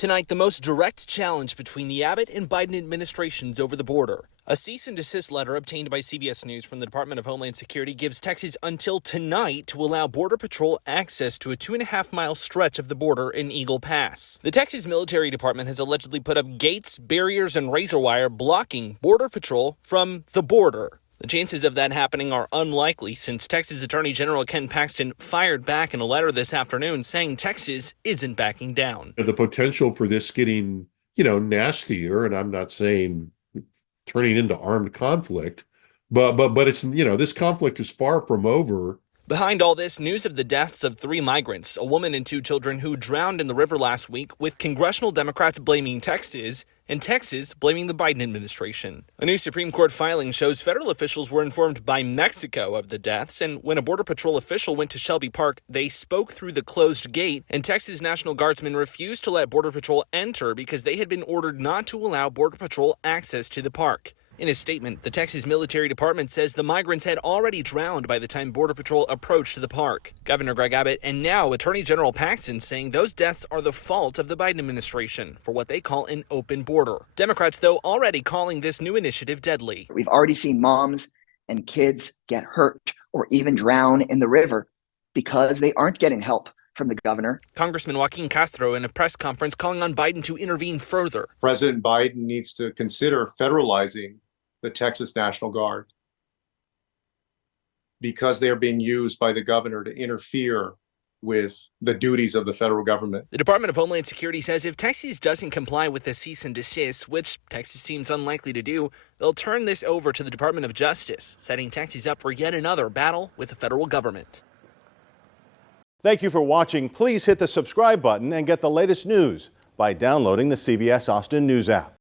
Tonight, the most direct challenge between the Abbott and Biden administrations over the border. A cease and desist letter obtained by CBS News from the Department of Homeland Security gives Texas until tonight to allow Border Patrol access to a 2.5-mile stretch of the border in Eagle Pass. The Texas Military Department has allegedly put up gates, barriers, and razor wire blocking Border Patrol from the border. The chances of that happening are unlikely since Texas Attorney General Ken Paxton fired back in a letter this afternoon saying Texas isn't backing down. The potential for this getting, nastier, and I'm not saying turning into armed conflict, but it's, this conflict is far from over. Behind all this, news of the deaths of 3 migrants, a woman and 2 children who drowned in the river last week, with congressional Democrats blaming Texas and Texas blaming the Biden administration. A new Supreme Court filing shows federal officials were informed by Mexico of the deaths, and when a Border Patrol official went to Shelby Park, they spoke through the closed gate, and Texas National Guardsmen refused to let Border Patrol enter because they had been ordered not to allow Border Patrol access to the park. In a statement, the Texas Military Department says the migrants had already drowned by the time Border Patrol approached the park. Governor Greg Abbott and now Attorney General Paxton saying those deaths are the fault of the Biden administration for what they call an open border. Democrats, though, already calling this new initiative deadly. We've already seen moms and kids get hurt or even drown in the river because they aren't getting help from the governor. Congressman Joaquin Castro in a press conference calling on Biden to intervene further. President Biden needs to consider federalizing the Texas National Guard because they are being used by the governor to interfere with the duties of the federal government. The Department of Homeland Security says if Texas doesn't comply with the cease and desist, which Texas seems unlikely to do, they'll turn this over to the Department of Justice, setting Texas up for yet another battle with the federal government. Thank you for watching. Please hit the subscribe button and get the latest news by downloading the CBS Austin News app.